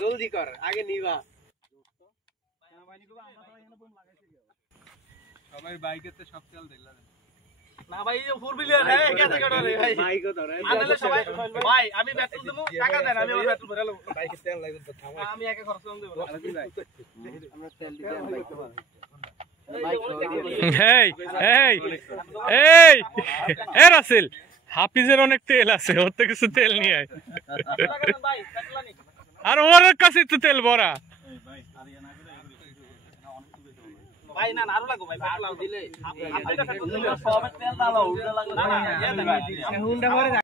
জলদি কর আগে নিবা সবাই বাইকেতে সব তেল দিল না ভাই এই 4 হুইলার হ্যাঁ গেছে কাটারে ভাই বাইকও ধরে আনলে সবাই ভাই আমি পেট্রোল দেবো টাকা দেন আমি আমার পেট্রোল ভরে লব বাইকে তেল লাগবে তো থামা আমি একা খরচ করব দেব আমরা তেল দিতে বাইক এই এই এই এ রাসেল হাফিজের অনেক তেল আছে ওর থেকে কিছু তেল নিয়ে আয় ভাই পেট্রোল নি আর ওর কাছে তো তেল ভরা ভাই না আরো লাগো ভাই পেট্রোল দিলে আপনি পেট্রোল দিলে সবে তেল দাও উল্টা লাগলো না না হুন্ডা করে